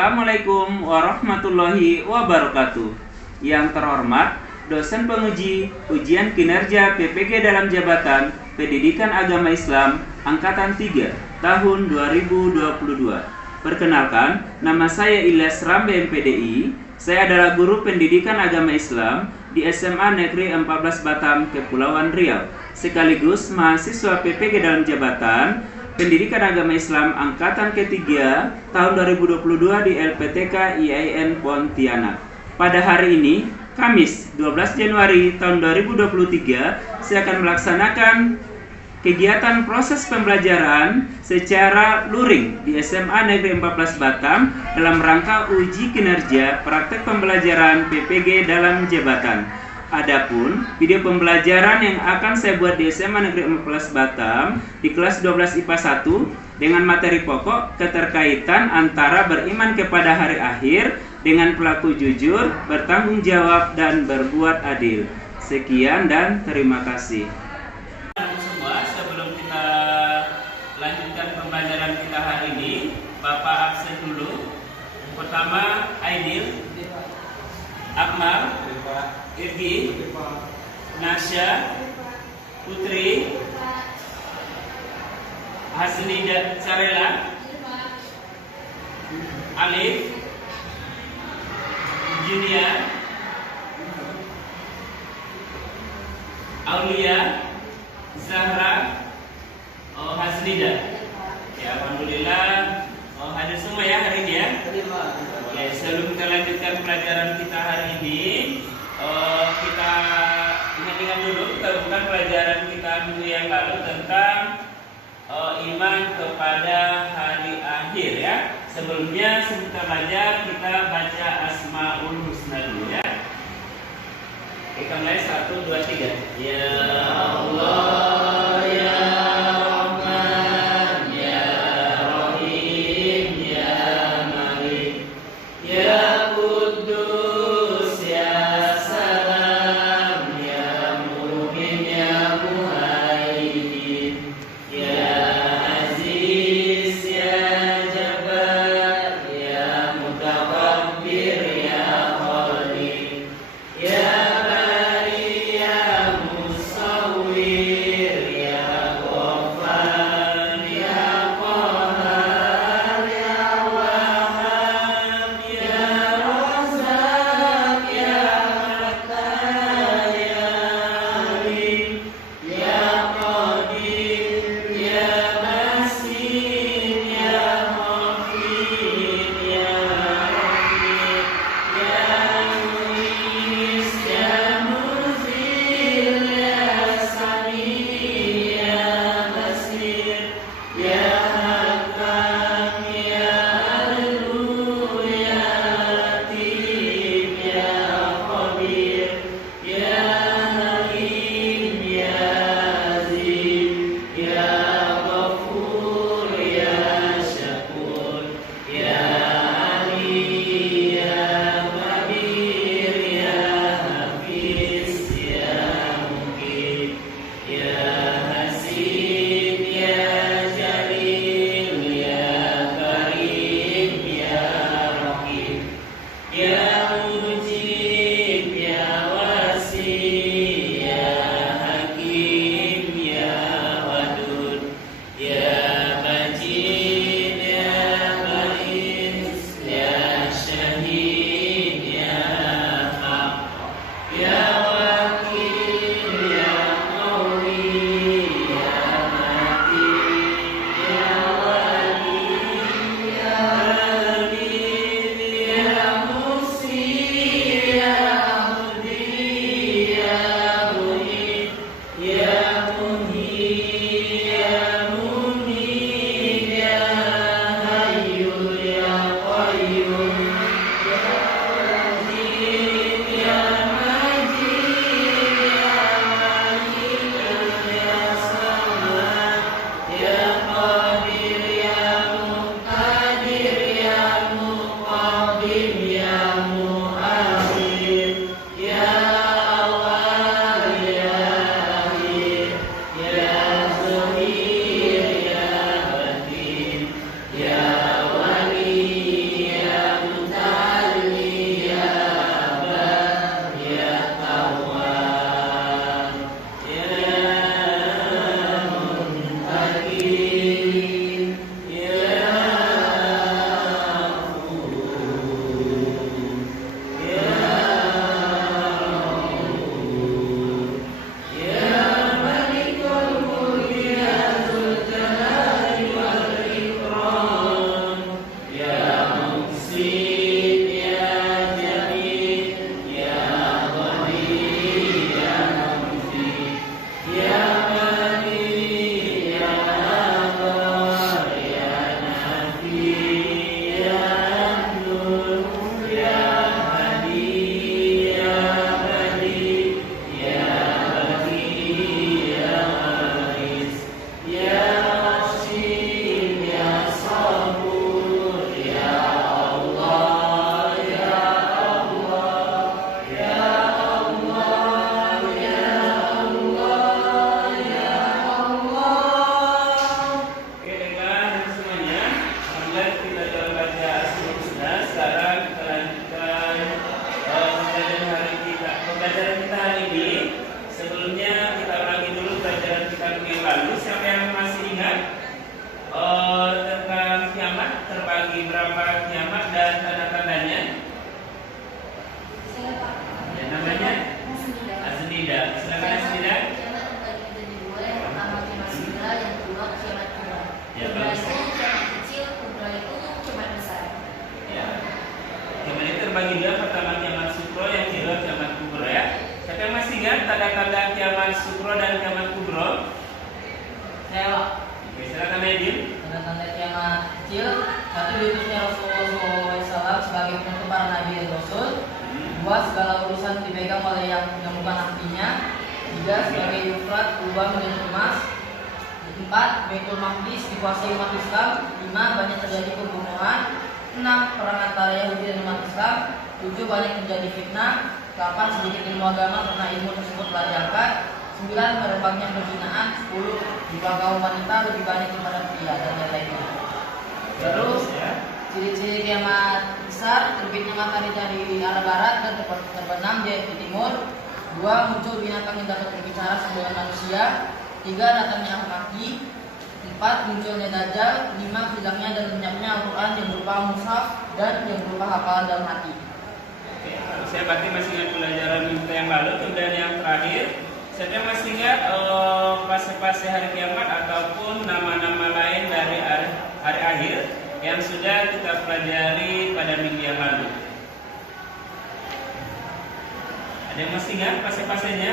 Assalamualaikum warahmatullahi wabarakatuh. Yang terhormat, dosen penguji ujian kinerja PPG dalam jabatan Pendidikan Agama Islam Angkatan 3 tahun 2022. Perkenalkan, nama saya Ilyas Rambe MPDI. Saya adalah guru pendidikan agama Islam di SMA Negeri 14 Batam, Kepulauan Riau, sekaligus mahasiswa PPG dalam jabatan Pendidikan Agama Islam Angkatan ketiga tahun 2022 di LPTK IAIN Pontianak. Pada hari ini, Kamis 12 Januari tahun 2023, saya akan melaksanakan kegiatan proses pembelajaran secara luring di SMA Negeri 14 Batam dalam rangka uji kinerja praktek pembelajaran PPG dalam jabatan. Adapun video pembelajaran yang akan saya buat di SMA Negeri 14 Batam di kelas 12 IPA 1 dengan materi pokok keterkaitan antara beriman kepada hari akhir dengan pelaku jujur, bertanggung jawab, dan berbuat adil. Sekian dan terima kasih. Semua, sebelum kita lanjutkan pembelajaran kita hari ini, Bapak absen dulu. Pertama, Aidil, Akmal, Irgi, Nasya, Putri, Hasni Sarela, Alif, Junia, Aulia, Zahra, Hasnida. Ya, alhamdulillah hadir semua ya hari ini ya. Ya, sebelum kita lanjutkan pelajaran kita hari ini, kita ingat-ingat dulu kita bukan pelajaran kita minggu yang lalu tentang iman kepada hari akhir ya. Sebelumnya sebentar saja kita baca Asmaul Husna dulu ya. Kita mulai 1, 2, 3. Ya Allah ya Rahman ya Rahim ya Malik ya Quddus ya Salam ya Mu'min ya Muhaimin ya Aziz ya Jabbar ya Mutakabbir ya Khaliq ya Bari ya Musawwir Alhamdulillah kita telah baca Asmaul Husna. Sekarang kita lanjutkan pembelajaran kita hari ini. Sebelumnya kita ulangi dulu pelajaran kita yang lalu. Siapa yang masih ingat tentang kiamat, terbagi berapa kiamat dan tanda-tandanya? Saya Pak. Ya, namanya Aznida. Silakan Aznida. Kiamat terbagi menjadi dua. Yang pertama kiamat sugra, yang kedua kiamat kubra. Ya, Kubra bagus. itu kiamat kecil, kubra itu kiamat besar. Ya. Kiamat itu terbagi dua, pertama kiamat sukro, yang kedua kiamat kubro ya. Siapa yang masih ingat tanda-tanda kiamat sukro dan kiamat kubro? Saya Pak. Oke, silakan Edin. Tanda-tanda kiamat kecil, satu diutusnya Rasulullah SAW sebagai penutup para nabi dan rasul. Dua, segala urusan dipegang oleh yang bukan hatinya. Tiga, sebagai Yufrat berubah menjadi emas. Empat, Baitul Maqdis dikuasai umat Islam. Lima, banyak terjadi pembunuhan. Enam, perang antara Yahudi dan umat Islam. Tujuh, banyak terjadi fitnah. Delapan, sedikit ilmu agama karena ilmu tersebut pelajarkan. 9. Merebaknya perzinahan. 10. Jumlah kaum wanita lebih banyak daripada pria dan lain-lainnya. Terus ciri-ciri kiamat besar: terbitnya matahari dari arah barat dan terbenam di timur. 2. Muncul binatang yang dapat berbicara dengan manusia. 3. Datangnya Al-Mahdi. 4. Munculnya Dajjal. 5. Hilangnya dan lenyapnya Al-Quran yang berupa mushaf dan yang berupa hafalan dalam hati. Oke, saya berarti masih ingat pelajaran kita yang lalu. Kemudian yang terakhir, saya masih ingat fase-fase hari kiamat ataupun nama-nama lain dari hari akhir yang sudah kita pelajari pada minggu yang lalu. Ada yang masih ingat fase-fasenya?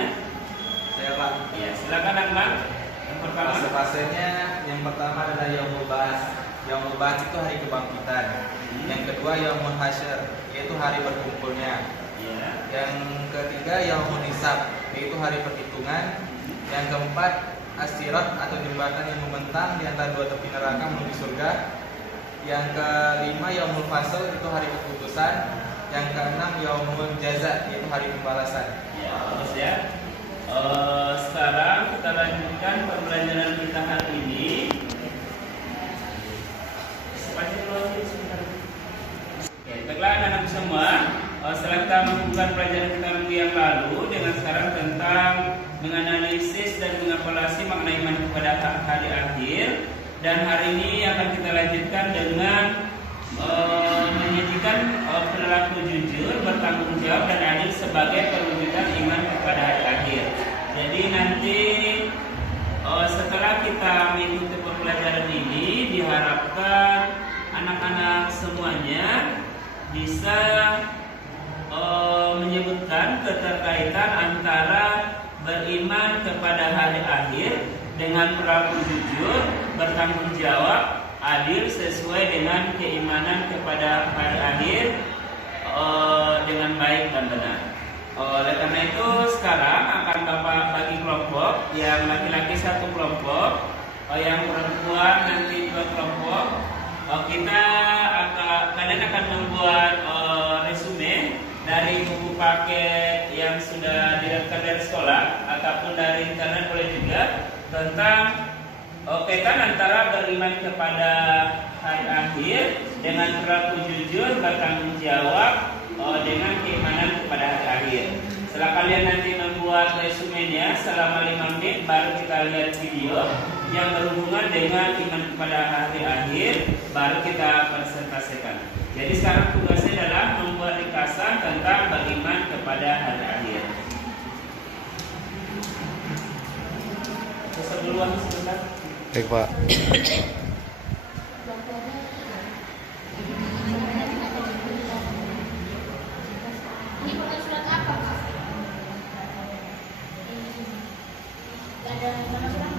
Saya Pak. Ya, silakan Akmal. Yang pertama. Fase-fasenya yang pertama adalah Yaumul Ba'ats. Yaumul Ba'ats itu hari kebangkitan. Yang kedua Yaumul Hasyr, yaitu hari berkumpulnya. Ya. Yang ketiga Yaumul Hisab, yaitu hari perhitungan. Yang keempat As-Sirat atau jembatan yang membentang di antara dua tepi neraka menuju surga. Yang kelima Yaumul Fasl, itu hari keputusan. Yang keenam Yaumul Jaza, yaitu hari pembalasan. Ya, bagus ya. Sekarang kita lanjutkan pembelajaran kita hari ini. Oke, baiklah anak-anak semua. Setelah kita melakukan pelajaran kita minggu yang lalu, dengan sekarang tentang menganalisis dan mengevaluasi makna iman kepada hari akhir. Dan hari ini akan kita lanjutkan dengan menyajikan perilaku jujur, bertanggung jawab dan adil sebagai perwujudan iman kepada hari akhir. Jadi nanti setelah kita mengikuti pembelajaran ini, diharapkan anak-anak semuanya bisa menyebutkan keterkaitan antara beriman kepada hari akhir dengan perilaku jujur, bertanggung jawab, adil sesuai dengan keimanan kepada hari akhir dengan baik dan benar. Oleh karena itu sekarang akan Bapak bagi kelompok, yang laki-laki satu kelompok, yang perempuan nanti dua kelompok. Kalian akan membuat resume dari buku paket yang sudah didapatkan dari sekolah ataupun dari internet boleh juga, tentang kaitan antara beriman kepada hari akhir dengan perilaku jujur, bertanggung jawab dengan keimanan kepada hari akhir. Setelah kalian nanti membuat resumenya selama 5 menit, baru kita lihat video yang berhubungan dengan iman kepada hari akhir, baru kita presentasikan. Jadi sekarang tugasnya adalah membuat ringkasan tentang beriman kepada hari akhir. Sebelum sebentar. Baik Pak. Ini bukan surat apa, Pak? Ada nama surat?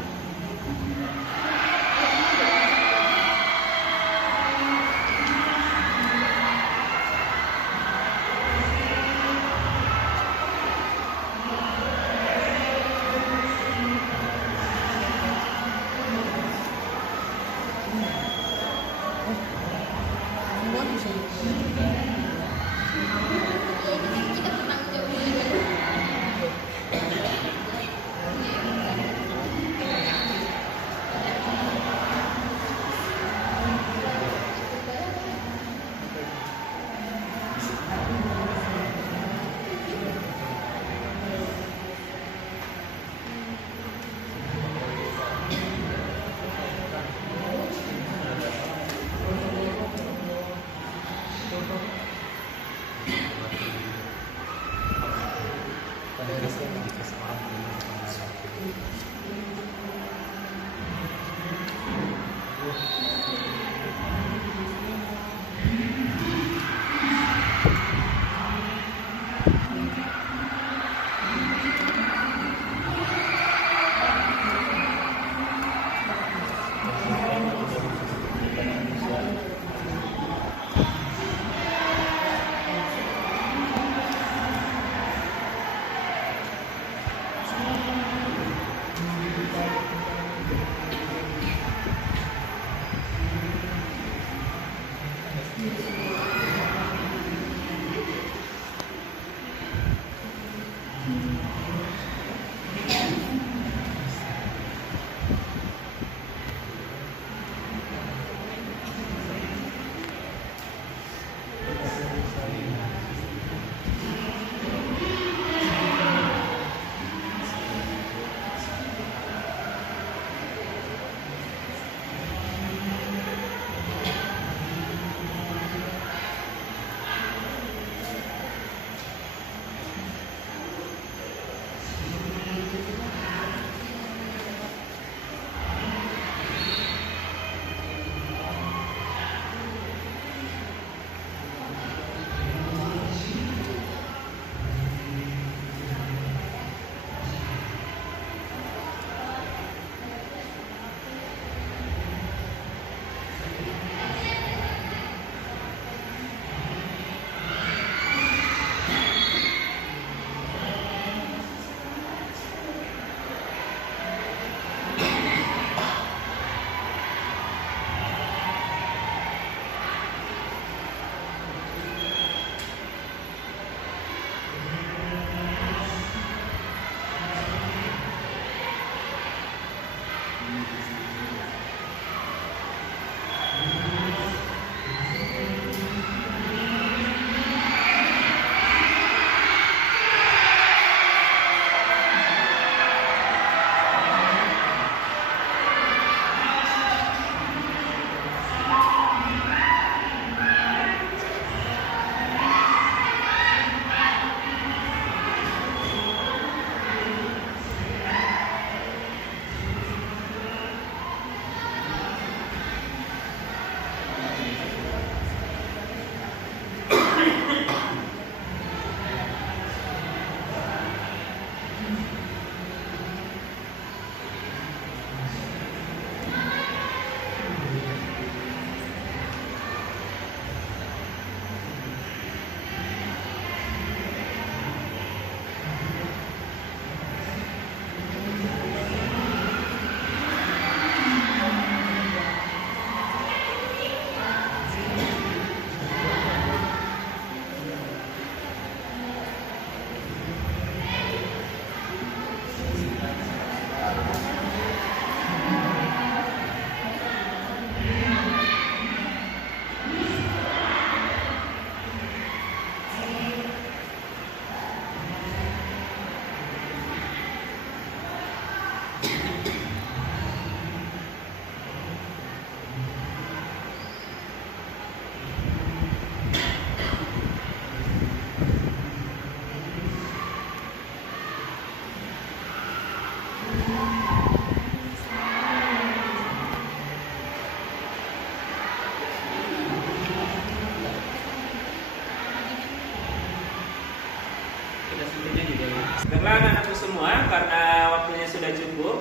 Baiklah anak-anakku semua, karena waktunya sudah cukup,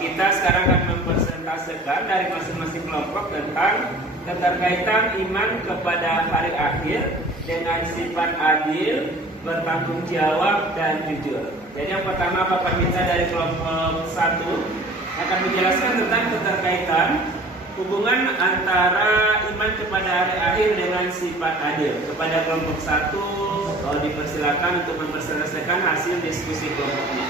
kita sekarang akan mempresentasikan dari masing-masing kelompok tentang keterkaitan iman kepada hari akhir dengan sifat adil, bertanggung jawab, dan jujur. Jadi yang pertama Bapak minta dari kelompok 1 akan menjelaskan tentang keterkaitan hubungan antara iman kepada hari akhir dengan sifat adil. Kepada kelompok 1 dipersilakan untuk mempresentasikan hasil diskusi kelompoknya.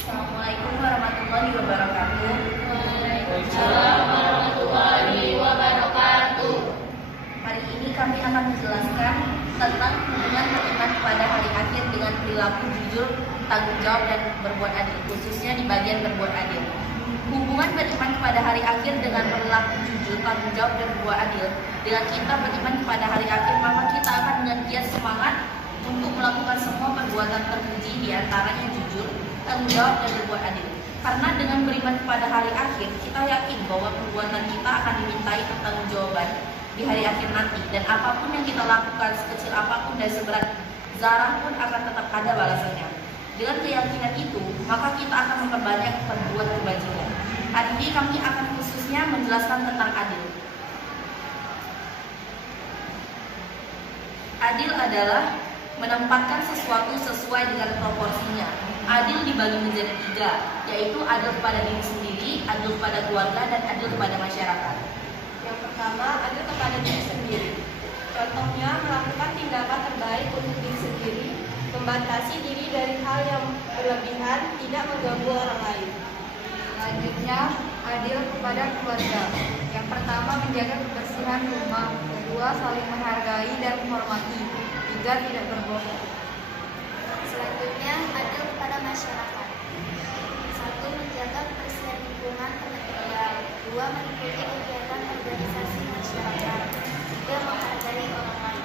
Assalamualaikum warahmatullahi wabarakatuh. Waalaikumsalam warahmatullahi wabarakatuh. Hari ini kami akan menjelaskan tentang hubungan beriman pada hari akhir dengan perilaku jujur, tanggung jawab, dan berbuat adil, khususnya di bagian berbuat adil. Hubungan beriman kepada hari akhir dengan perilaku jujur, tanggung jawab, dan berbuat adil. Dengan kita beriman kepada hari akhir, maka kita akan dengan giat semangat untuk melakukan semua perbuatan terpuji, diantaranya jujur, tanggung jawab, dan berbuat adil. Karena dengan beriman kepada hari akhir, kita yakin bahwa perbuatan kita akan dimintai pertanggungjawaban di hari akhir nanti, dan apapun yang kita lakukan, sekecil apapun dan seberat zarah pun akan tetap ada balasannya. Dengan keyakinan itu, maka kita akan memperbanyak berbuat kebajikan. Hari ini kami akan khususnya menjelaskan tentang adil. Adil adalah menempatkan sesuatu sesuai dengan proporsinya. Adil dibagi menjadi 3, yaitu adil kepada diri sendiri, adil kepada keluarga, dan adil kepada masyarakat. Yang pertama, adil kepada diri sendiri. Contohnya, melakukan tindakan terbaik untuk diri sendiri, membatasi diri dari hal yang berlebihan, tidak mengganggu orang lain. Selanjutnya, adil kepada keluarga. Yang pertama, menjaga kebersihan rumah. Kedua, saling menghargai dan menghormati. Tiga, tidak berbohong. Selanjutnya, adil kepada masyarakat. 1. Menjaga kebersihan lingkungan terkendali. 2. Mengikuti kegiatan organisasi masyarakat. 3. Menghargai orang lain.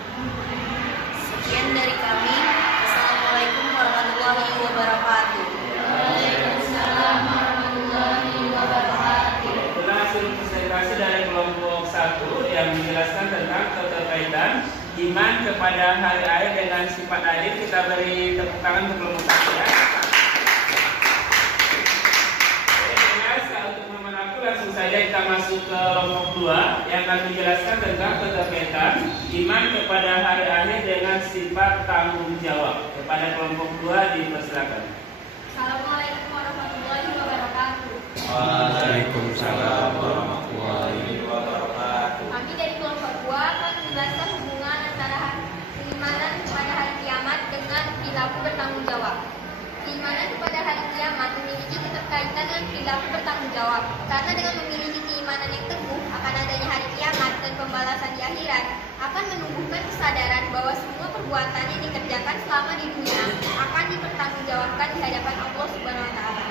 Sekian dari kami. Assalamualaikum warahmatullahi wabarakatuh. Waalaikumsalam warahmatullahi wabarakatuh. Itulah hasil presentasi dari kelompok 1 yang menjelaskan tentang keterkaitan iman kepada hari akhir dengan sifat adil. Kita beri tepuk tangan untuk kelompok 1 ya. Untuk teman aku langsung saja kita masuk ke kelompok 2 yang akan menjelaskan tentang keterkaitan iman kepada hari akhir dengan sifat tanggung jawab. Kepada kelompok 2 dipersilakan. Assalamualaikum warahmatullahi wabarakatuh. Waalaikumsalam warahmatullahi wabarakatuh. Kami dari kelompok 2 akan menjelaskan hubungan antara keimanan kepada hari kiamat dengan perilaku bertanggung jawab. Keimanan kepada hari kiamat memiliki keterkaitan dengan perilaku bertanggung jawab, karena dengan memiliki keimanan yang teguh akan adanya hari kiamat dan pembalasan di akhirat akan menumbuhkan kesadaran bahwa semua perbuatan yang dikerjakan selama di dunia akan dipertanggungjawabkan di hadapan Allah Subhanahu wa taala.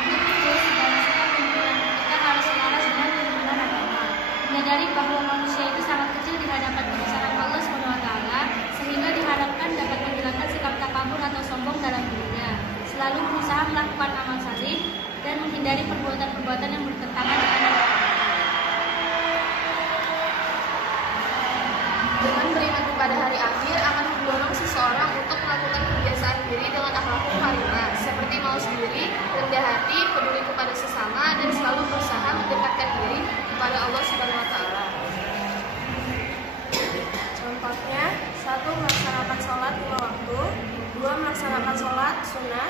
Begitu segala sikap dan perilaku kita harus selaras dengan tuntunan agama. Menyadari bahwa manusia itu sangat kecil di hadapan kebesaran Allah Subhanahu wa taala, sehingga diharapkan dapat menghilangkan sikap takabur atau sombong dalam dirinya. Selalu berusaha melakukan amal saleh dan menghindari perbuatan-perbuatan yang bertentangan dengan agama. Dengan beriman kepada hari akhir akan mendorong seseorang untuk melakukan kebiasaan diri dengan akhlakul karimah, seperti mau sendiri, rendah hati, peduli kepada sesama, dan selalu berusaha mendekatkan diri kepada Allah Subhanahu wa taala. Contohnya, 1. Melaksanakan sholat 5 waktu, 2. Melaksanakan sholat sunnah,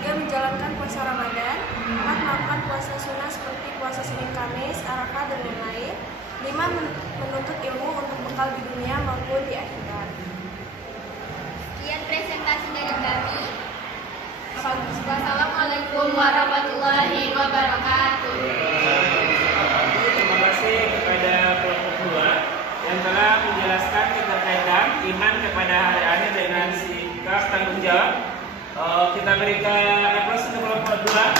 3. Menjalankan puasa Ramadan, 4. Melakukan puasa sunnah seperti puasa Senin Kamis, Arafah, dan lain-lain, 5. Menuntut ilmu untuk bekal di dunia maupun di akhirat. Sekian presentasi dari kami. Wassalamualaikum warahmatullahi wabarakatuh. Terima kasih kepada kelompok 2 yang telah menjelaskan keterkaitan iman kepada hari akhir dengan sikap tanggung jawab. Kita berikan aplaus untuk kelompok 2.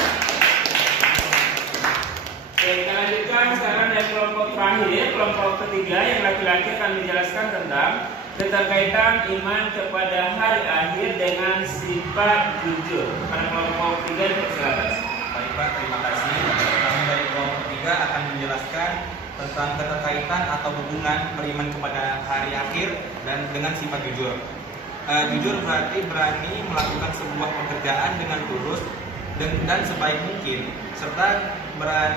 Kita lanjutkan sekarang dari kelompok terakhir, kelompok ketiga yang laki-laki akan menjelaskan tentang keterkaitan iman kepada hari akhir dengan sifat jujur. Pada kelompok 3 dipersilakan. Baik Pak, terima kasih. Kami dari kelompok 3 akan menjelaskan tentang keterkaitan atau hubungan beriman kepada hari akhir dan dengan sifat jujur. Jujur berarti berani melakukan sebuah pekerjaan dengan tulus dan sebaik mungkin, serta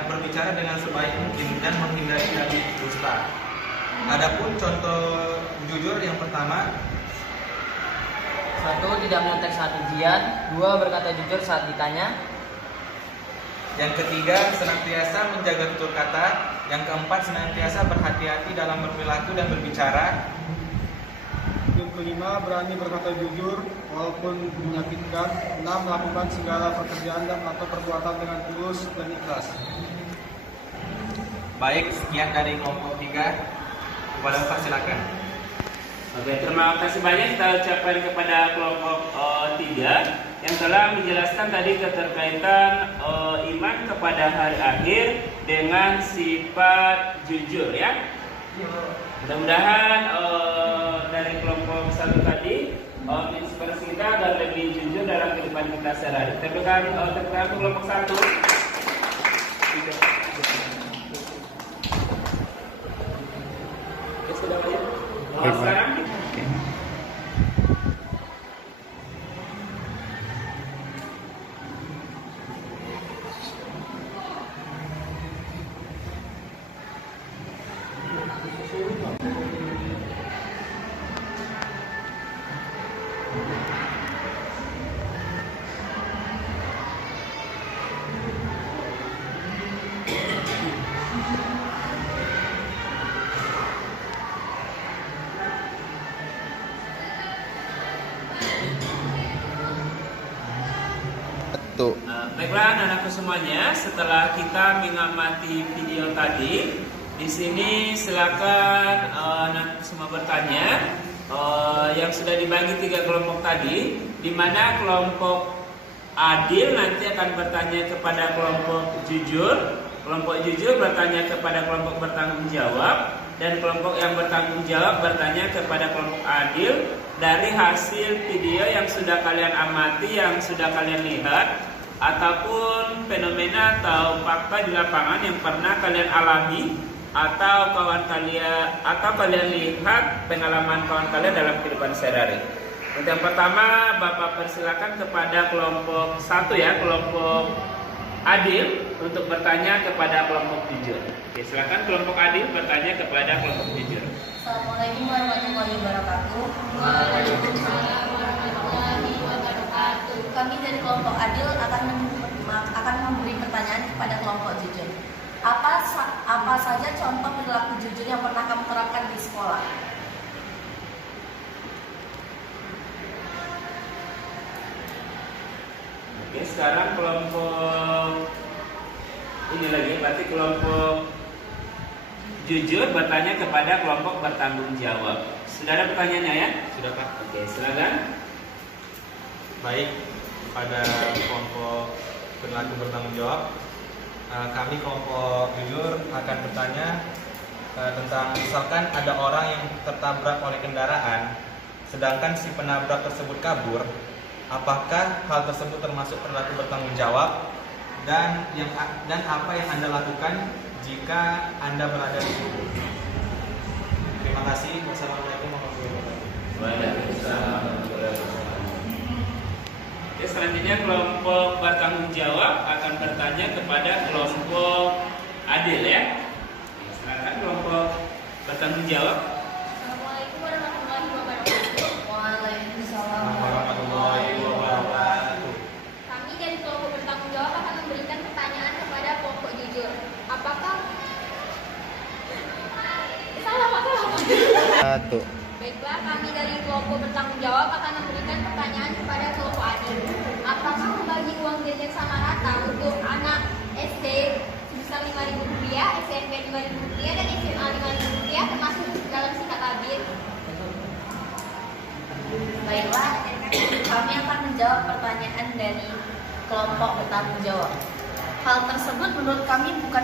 berbicara dengan sebaik mungkin dan menghindari dari dusta. Adapun contoh jujur yang pertama, 1. Tidak menyontek saat ujian. 2. Berkata jujur saat ditanya. yang ketiga senantiasa menjaga tutur kata, yang keempat senantiasa berhati-hati dalam berperilaku dan berbicara. Yang kelima, berani berkata jujur walaupun menyakitkan. 6. Melakukan segala pekerjaan atau perbuatan dengan tulus dan ikhlas. Baik, sekian dari kelompok 3. Kepada Bapak silakan. Oke, terima kasih banyak kita ucapkan kepada kelompok 3 yang telah menjelaskan tadi keterkaitan iman kepada hari akhir dengan sifat jujur ya. Mudah-mudahan dari kelompok 1 tadi inspirasi kita agar lebih jujur dalam kehidupan kita sehari-hari. Kita berikan tepuk tangan untuk kelompok 1. Oke, sudah banyak. Sekarang Baiklah anak-anakku semuanya, setelah kita mengamati video tadi, di sini silakan anak semua bertanya. Yang sudah dibagi 3 kelompok tadi, di mana kelompok adil nanti akan bertanya kepada kelompok jujur bertanya kepada kelompok bertanggung jawab, dan kelompok yang bertanggung jawab bertanya kepada kelompok adil dari hasil video yang sudah kalian amati, yang sudah kalian lihat, ataupun fenomena atau fakta di lapangan yang pernah kalian alami atau kalian lihat pengalaman kawan kalian dalam kehidupan sehari-hari. Untuk yang pertama, Bapak persilakan kepada kelompok 1 ya, kelompok adil untuk bertanya kepada kelompok jujur. Oke, silakan kelompok adil bertanya kepada kelompok jujur. Assalamualaikum warahmatullahi wabarakatuh. Waalaikumsalam warahmatullahi wabarakatuh. Kami dari kelompok adil akan memberi pertanyaan kepada kelompok jujur. Apa saja contoh perilaku jujur yang pernah kamu terapkan di sekolah? Oke, sekarang kelompok ini lagi, berarti kelompok jujur bertanya kepada kelompok bertanggung jawab. Sudah ada pertanyaannya ya? Sudah Pak. Oke, silakan. Baik, pada kelompok perilaku bertanggung jawab, kami kelompok jujur akan bertanya tentang misalkan ada orang yang tertabrak oleh kendaraan, sedangkan si penabrak tersebut kabur, apakah hal tersebut termasuk perilaku bertanggung jawab, dan apa yang Anda lakukan jika Anda berada di situ? Terima kasih. Wassalamualaikum warahmatullahi wabarakatuh. Waalaikumsalam warahmatullahi wabarakatuh. Oke, selanjutnya kelompok bertanggung jawab akan bertanya kepada kelompok adil ya. Silakan kelompok bertanggung jawab. Assalamualaikum warahmatullahi wabarakatuh. Waalaikumsalam warahmatullahi wabarakatuh. Kami dari kelompok bertanggung jawab akan memberikan pertanyaan kepada kelompok jujur. Apakah Satu. Baiklah, kami dari kelompok bertanggung jawab akan memberikan pertanyaan kepada kelompok adil. Apakah membagi uang jajan sama rata untuk anak SD sebesar Rp5.000, SMP Rp5.000, dan SMA Rp5.000 termasuk dalam sikat tabir? Baiklah, kami akan menjawab pertanyaan dari kelompok bertanggung jawab. Hal tersebut menurut kami bukan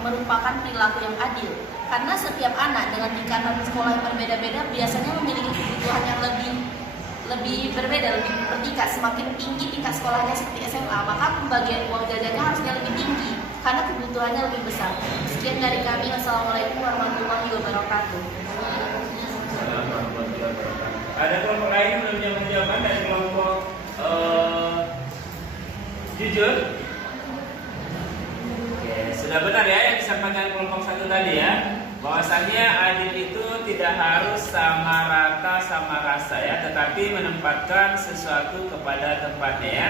merupakan perilaku yang adil, karena setiap anak dengan tingkatan sekolah yang berbeda-beda biasanya memiliki kebutuhan yang lebih berbeda, lebih bertingkat. Semakin tinggi tingkat sekolahnya seperti SMA, maka pembagian uang jajannya harusnya lebih tinggi karena kebutuhannya lebih besar. Sekian dari kami. Wassalamualaikum warahmatullahi wabarakatuh. Ada kelompok lain yang belum jawab jawaban dari kelompok jujur? Oke, sudah benar ya yang disampaikan kelompok 1 tadi ya, bahwasannya adil itu tidak harus sama rata sama rasa ya, tetapi menempatkan sesuatu kepada tempatnya ya.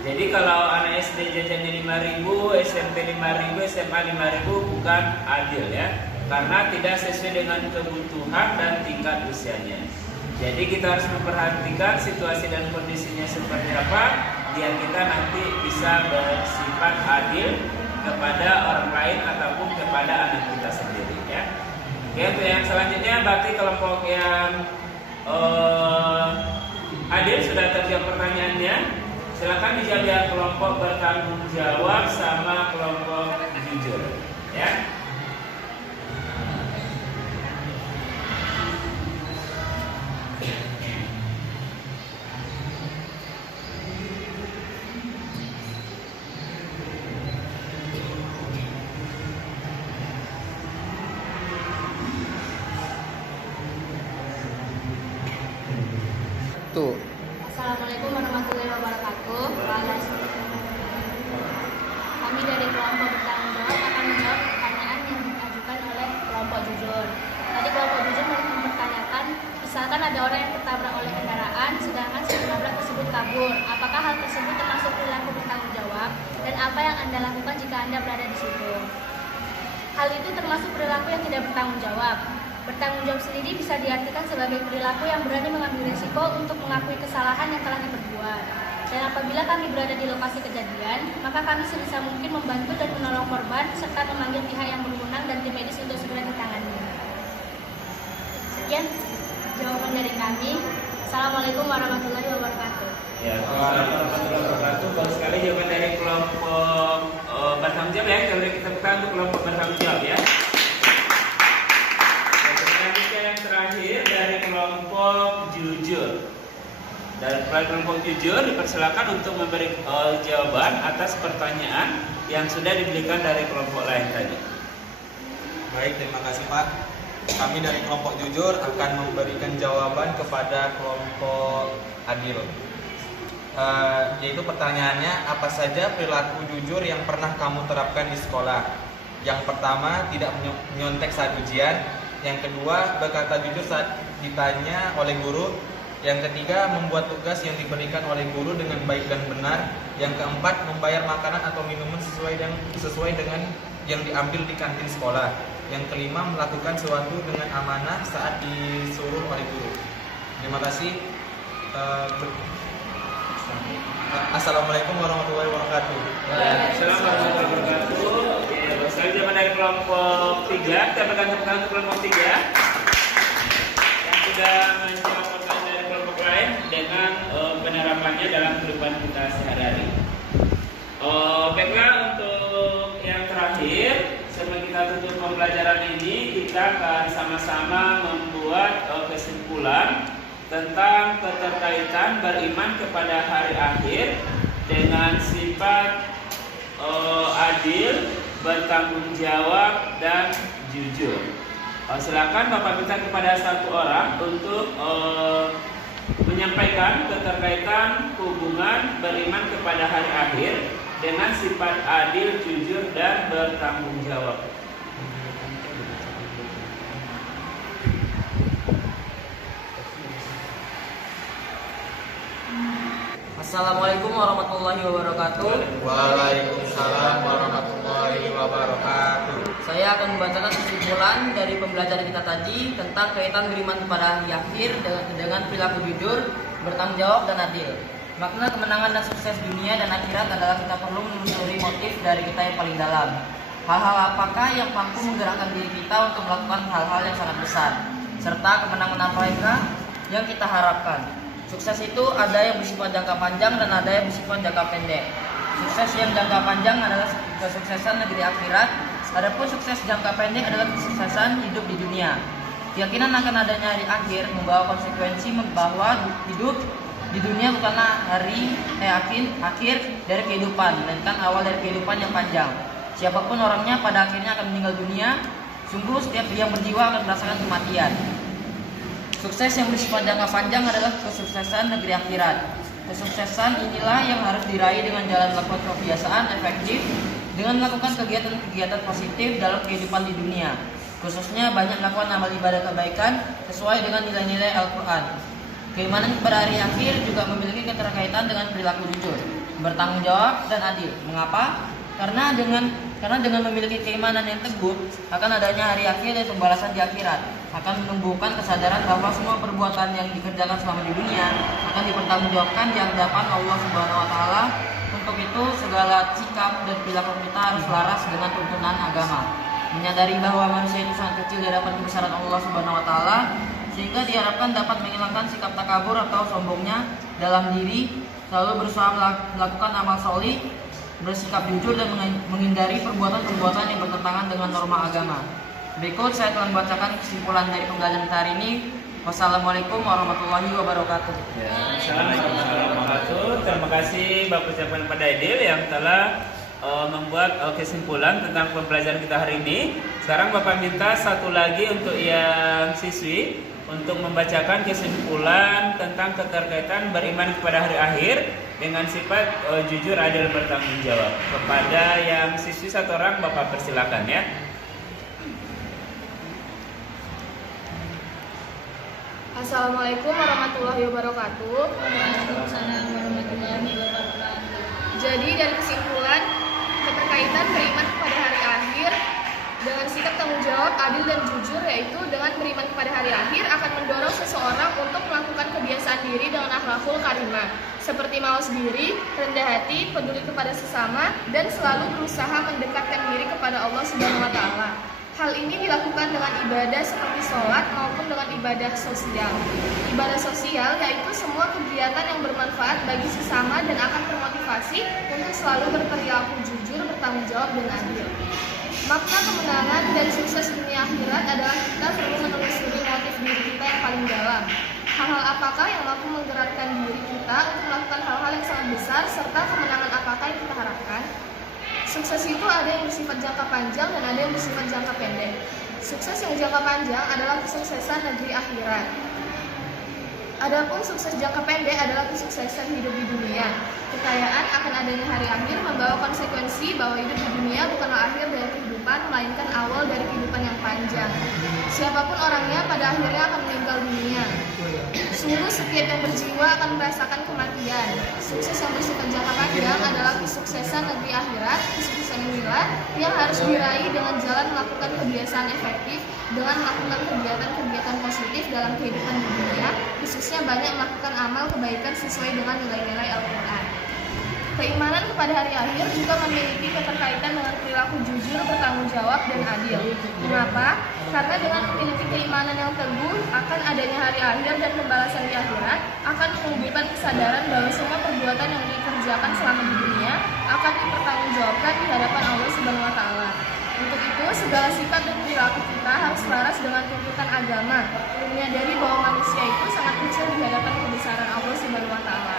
Jadi kalau anak SD jajannya Rp5.000, SMP Rp5.000, SMA Rp5.000 bukan adil ya, karena tidak sesuai dengan kebutuhan dan tingkat usianya. Jadi kita harus memperhatikan situasi dan kondisinya seperti apa, biar kita nanti bisa bersifat adil kepada orang lain ataupun kepada anak kita sendiri ya. Oke, untuk yang selanjutnya berarti kelompok yang adil sudah terjawab pertanyaannya. Silakan dijawab ya, kelompok bertanggung jawab sama kelompok jujur ya. Tuh. Assalamualaikum warahmatullahi wabarakatuh. Kami dari kelompok bertanggung jawab akan menjawab pertanyaan yang diajukan oleh kelompok jujur. Tadi kelompok jujur mempertanyakan, misalkan ada orang yang tertabrak oleh kendaraan, sedangkan si penabrak tersebut kabur. Apakah hal tersebut termasuk perilaku bertanggung jawab? Dan apa yang Anda lakukan jika Anda berada di situ? Hal itu termasuk perilaku yang tidak bertanggung jawab. Bertanggung jawab sendiri bisa diartikan sebagai perilaku yang berani mengambil risiko untuk mengakui kesalahan yang telah diperbuat. Dan apabila kami berada di lokasi kejadian, maka kami sebisa mungkin membantu dan menolong korban serta memanggil pihak yang berwenang dan tim medis untuk segera ditangani. Sekian jawaban dari kami. Assalamualaikum warahmatullahi wabarakatuh. Ya, Waalaikumsalam warahmatullahi wabarakatuh. Bagus sekali jawaban dari kelompok bertanggung jawab ya. Kita tekan untuk kelompok bertanggung jawab ya. Selanjutnya yang terakhir dari kelompok jujur. Dan kelompok jujur dipersilakan untuk memberi jawaban atas pertanyaan yang sudah diberikan dari kelompok lain tadi. Baik, terima kasih Pak. Kami dari kelompok jujur akan memberikan jawaban kepada kelompok adil. Yaitu pertanyaannya, apa saja perilaku jujur yang pernah kamu terapkan di sekolah? Yang pertama, tidak menyontek saat ujian. Yang kedua, berkata jujur saat ditanya oleh guru. Yang ketiga, membuat tugas yang diberikan oleh guru dengan baik dan benar. Yang keempat, membayar makanan atau minuman sesuai dengan yang diambil di kantin sekolah. Yang kelima, melakukan sesuatu dengan amanah saat disuruh oleh guru. Terima kasih. Assalamualaikum warahmatullahi wabarakatuh. Assalamualaikum warahmatullahi wabarakatuh. Oke, selanjutnya dari kelompok 3, kita berikan tepuk tangan untuk kelompok 3 yang sudah menjawab pertanyaan dari kelompok lain dengan penerapannya dalam kehidupan kita sehari-hari. Baiklah, untuk yang terakhir, sebelum kita tutup pembelajaran ini, kita akan sama-sama membuat kesimpulan tentang keterkaitan beriman kepada hari akhir dengan sifat adil, bertanggung jawab, dan jujur. Silakan Bapak minta kepada satu orang untuk menyampaikan keterkaitan hubungan beriman kepada hari akhir dengan sifat adil, jujur, dan bertanggung jawab. Assalamualaikum warahmatullahi wabarakatuh. Waalaikumsalam warahmatullahi wabarakatuh. Saya akan membacakan kesimpulan dari pembelajaran kita tadi tentang kaitan beriman kepada hari akhir dengan perilaku jujur, bertanggung jawab, dan adil. Makna kemenangan dan sukses dunia dan akhirat adalah kita perlu menelusuri motif dari kita yang paling dalam. Hal-hal apakah yang mampu menggerakkan diri kita untuk melakukan hal-hal yang sangat besar, serta kemenangan apakah yang kita harapkan. Sukses itu ada yang bersifat jangka panjang dan ada yang bersifat jangka pendek. Sukses yang jangka panjang adalah kesuksesan negeri akhirat, adapun sukses jangka pendek adalah kesuksesan hidup di dunia. Keyakinan akan adanya hari akhir membawa konsekuensi bahwa hidup di dunia bukanlah akhir dari kehidupan, melainkan awal dari kehidupan yang panjang. Siapapun orangnya pada akhirnya akan meninggal dunia. Sungguh setiap yang berjiwa akan merasakan kematian. Sukses yang bersifat jangka panjang adalah kesuksesan negeri akhirat. Kesuksesan inilah yang harus diraih dengan jalan melakukan kebiasaan efektif, dengan melakukan kegiatan-kegiatan positif dalam kehidupan di dunia. Khususnya banyak melakukan amal ibadah kebaikan sesuai dengan nilai-nilai Al-Quran. Keimanan kepada hari akhir juga memiliki keterkaitan dengan perilaku jujur, bertanggung jawab, dan adil. Mengapa? Karena dengan memiliki keimanan yang teguh akan adanya hari akhir dan pembalasan di akhirat, akan menumbuhkan kesadaran bahwa semua perbuatan yang dikerjakan selama di dunia akan dipertanggungjawabkan di hadapan Allah Subhanahu wa taala. Untuk itu segala sikap dan perilaku kita harus selaras dengan tuntunan agama. Menyadari bahwa manusia itu sangat kecil di hadapan kebesaran Allah Subhanahu wa taala, sehingga diharapkan dapat menghilangkan sikap takabur atau sombongnya dalam diri, selalu berusaha melakukan amal solih, bersikap jujur, dan menghindari perbuatan-perbuatan yang bertentangan dengan norma agama. Berikut saya telah membacakan kesimpulan dari pembelajaran kita hari ini. Wassalamualaikum warahmatullahi wabarakatuh. Assalamualaikum warahmatullahi wabarakatuh. Terima kasih Bapak ucapkan pada Aidil yang telah membuat kesimpulan tentang pembelajaran kita hari ini. Sekarang Bapak minta satu lagi untuk yang siswi untuk membacakan kesimpulan tentang keterkaitan beriman kepada hari akhir dengan sifat jujur, adil, bertanggung jawab. Kepada yang siswi satu orang, Bapak persilakan ya. Assalamualaikum warahmatullahi wabarakatuh. Waalaikumsalam warahmatullahi wabarakatuh. Jadi dari kesimpulan keterkaitan beriman kepada hari akhir dengan sikap tanggung jawab, adil dan jujur, yaitu dengan beriman kepada hari akhir akan mendorong seseorang untuk melakukan kebiasaan diri dengan akhlakul karimah, seperti mawas diri, rendah hati, peduli kepada sesama, dan selalu berusaha mendekatkan diri kepada Allah Subhanahu wa Ta'ala. Hal ini dilakukan dengan ibadah seperti sholat maupun dengan ibadah sosial. Ibadah sosial yaitu semua kegiatan yang bermanfaat bagi sesama dan akan termotivasi untuk selalu berperilaku jujur, bertanggung jawab, dan adil. Makna kemenangan dan sukses dunia akhirat adalah kita perlu menelusuri motif diri kita yang paling dalam. Hal-hal apakah yang mampu menggerakkan diri kita untuk melakukan hal-hal yang sangat besar, serta kemenangan apakah yang kita harapkan? Sukses itu ada yang bersifat jangka panjang dan ada yang bersifat jangka pendek. Sukses yang jangka panjang adalah kesuksesan negeri akhirat. Adapun sukses jangka pendek adalah kesuksesan hidup di dunia. Kekayaan akan adanya hari akhir membawa konsekuensi bahwa hidup di dunia bukanlah akhir dari kehidupan, melainkan awal dari kehidupan yang panjang. Siapapun orangnya pada akhirnya akan meninggal dunia. Sungguh setiap yang berjiwa akan merasakan kematian. Sukses yang bersifat jangka panjang adalah kesuksesan negeri akhirat, kesuksesan inilah yang harus diraih dengan jalan melakukan kebiasaan efektif, dengan melakukan kegiatan-kegiatan positif dalam kehidupan di dunia, khususnya banyak melakukan amal kebaikan sesuai dengan nilai-nilai Al-Quran. Keimanan kepada hari akhir juga memiliki keterkaitan dengan perilaku jujur, bertanggung jawab, dan adil. Mengapa? Karena dengan memiliki keimanan yang teguh akan adanya hari akhir dan pembalasan di akhirat akan menumbuhkan kesadaran bahwa semua perbuatan yang dikerjakan selama di dunia akan dipertanggungjawabkan di hadapan Allah Subhanahu wa Ta'ala. Untuk itu, segala sifat dan perilaku kita harus selaras dengan tuntutan agama, menyadari bahwa manusia itu sangat kecil di hadapan kebesaran Allah Subhanahu wa Ta'ala,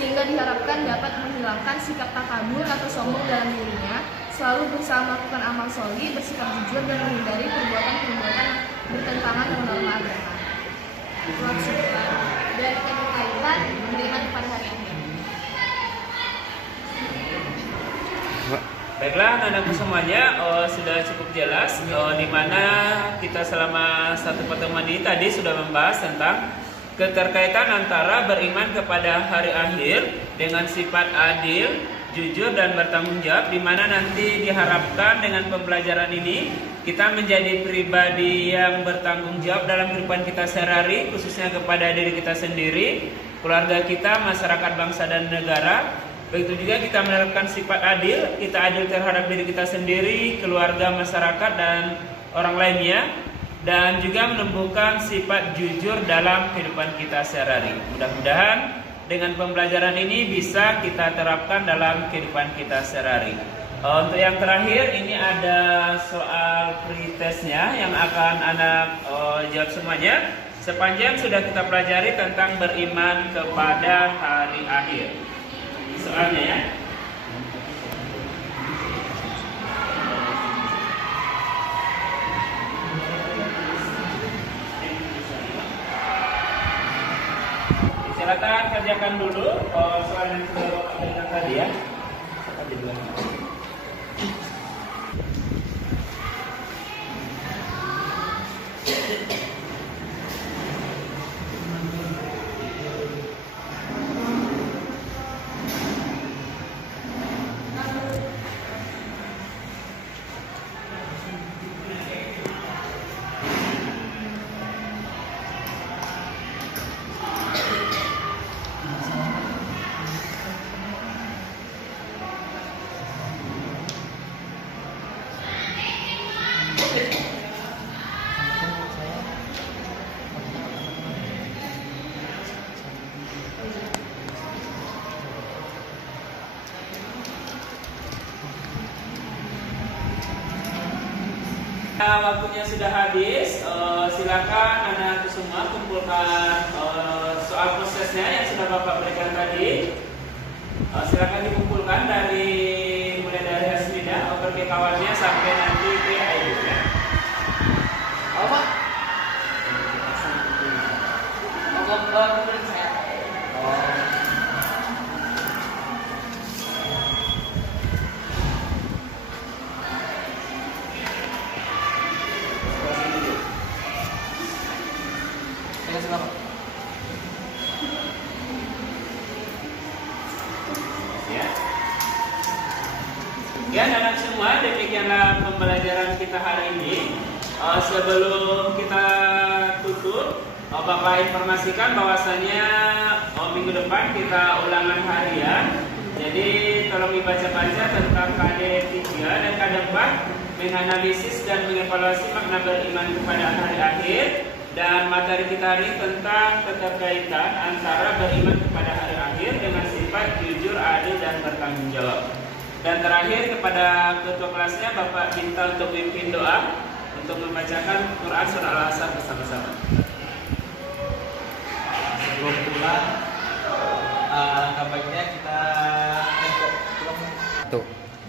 sehingga diharapkan dapat menghilangkan sikap takabur atau sombong dalam dirinya, selalu berusaha melakukan amal sholih, bersikap jujur, dan menghindari perbuatan-perbuatan yang bertentangan dengan norma agama. Itulah kesimpulan dari keterkaitan beriman kepada hari akhir. Baiklah, anak-anakku semuanya, sudah cukup jelas di mana kita selama satu pertemuan ini tadi sudah membahas tentang keterkaitan antara beriman kepada hari akhir dengan sifat adil, jujur, dan bertanggung jawab, di mana nanti diharapkan dengan pembelajaran ini kita menjadi pribadi yang bertanggung jawab dalam kehidupan kita sehari-hari, khususnya kepada diri kita sendiri, keluarga kita, masyarakat, bangsa, dan negara. Begitu juga kita menerapkan sifat adil, kita adil terhadap diri kita sendiri, keluarga, masyarakat, dan orang lainnya, dan juga menumbuhkan sifat jujur dalam kehidupan kita sehari-hari. Mudah-mudahan dengan pembelajaran ini bisa kita terapkan dalam kehidupan kita sehari-hari. Untuk yang terakhir, ini ada soal pretestnya yang akan anak jawab semuanya. Sepanjang sudah kita pelajari tentang beriman kepada hari akhir. Soalnya ya. Silakan kerjakan dulu soal yang sudah Bapak berikan tadi ya. Waktunya sudah habis, silakan anak semua kumpulkan soal prosesnya yang sudah Bapak berikan tadi. Silakan dikumpulkan mulai dari Hasmida, ke kawannya sampai nanti ke Ayu ya. Apa? Ya, anak semua, demikianlah pembelajaran kita hari ini. Sebelum kita tutup, Bapak informasikan bahwasanya minggu depan kita ulangan harian. Jadi tolong dibaca-baca tentang KD 3 dan KD 4, menganalisis dan mengevaluasi makna beriman kepada hari akhir. Dan materi kita hari ini tentang keterkaitan antara beriman kepada hari akhir dengan sifat jujur, adil, dan bertanggung jawab. Dan terakhir kepada ketua kelasnya Bapak minta untuk memimpin doa untuk membacakan Quran surah Al-Asr bersama-sama. Sebelum pulang, alangkah baiknya kita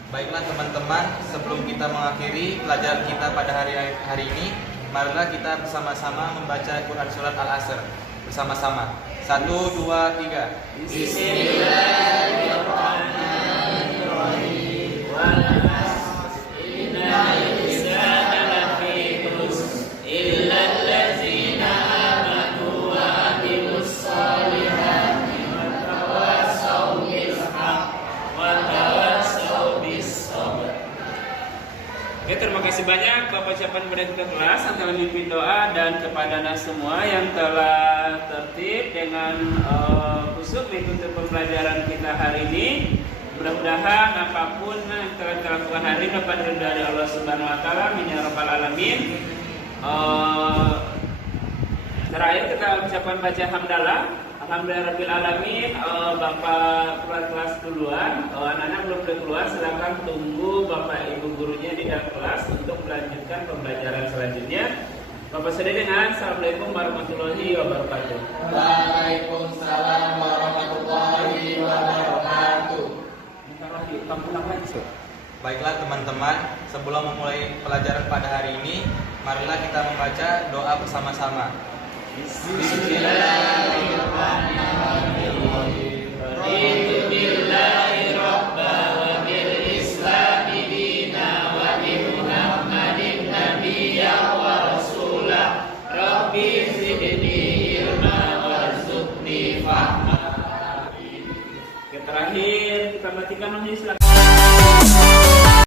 Baiklah teman-teman, sebelum kita mengakhiri pelajaran kita pada hari ini, marilah kita bersama-sama membaca Quran surat Al-Asr bersama-sama. 1, 2, 3. Bismillahirrahmanirrahim. Wal 'asr innal insana lafi khusr illa allazina amanu wa 'amilus shalihati wa tawassaw bil haqq wa tawassaw bis sabr. Oke, terima kasih banyak Bapak ucapan kepada kita kelas, antara memimpin doa dan kepada anda semua yang telah tertib dengan khusyuk mengikuti pembelajaran kita hari ini. Mudah-mudahan apapun yang telah kita lakukan hari ini dapat diridhoi dari Allah Subhanahu Wa Taala. Amin ya Rabbal Alamin. Terakhir kita ucapan baca hamdalah. Alhamdulillahirabbil alamin. Bapak kelas duluan, anak-anak belum keluar, silakan tunggu Bapak Ibu gurunya di dalam kelas untuk melanjutkan pembelajaran selanjutnya. Bapak sendiri dengan Assalamualaikum warahmatullahi wabarakatuh. Waalaikumsalam warahmatullahi wabarakatuh. Baiklah teman-teman, sebelum memulai pelajaran pada hari ini, marilah kita membaca doa bersama-sama. Bismillahirrahmanirrahim. Raditu billahi rabba wa bil islami dina wa bi Muhammadin nabiyya wa rasulah. Rabbi zidni ilma warzuqni fahma. Terakhir kita matikan majelis.